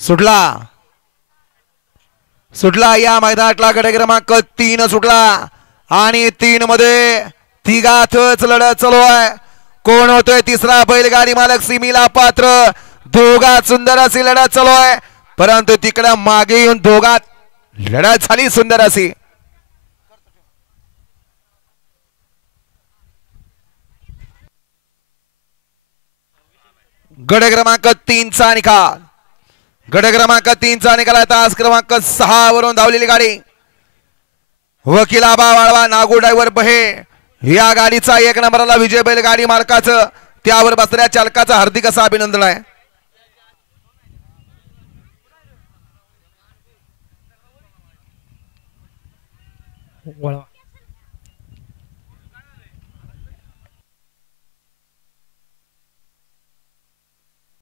सुटला सुटला या मैदानातला गट क्रमांक 3 सुटला आणि 3 मध्ये तिघातच लढत चालू आहे. कोण होतोय तिसरा बैलगाडी मालक सिमीला पात्र. दोघात सुंदर अशी लढत चालू आहे परंतु तिकडे मागे येऊन दोघात लढत झाली सुंदर अशी. गट क्रमांक 3 चा निकाल. गट क्रमांक 3 चा निकाल. तास क्रमांक 6 वरून धावलेली गाडी वकील आबा वाळवा नागू ड्रायव्हर बहे या गाडीचा 1 नंबरला विजय बैल गाडी मालकाचं त्यावर बसलेल्या चालकाचं हार्दिक असं अभिनंदन आहे. वळवा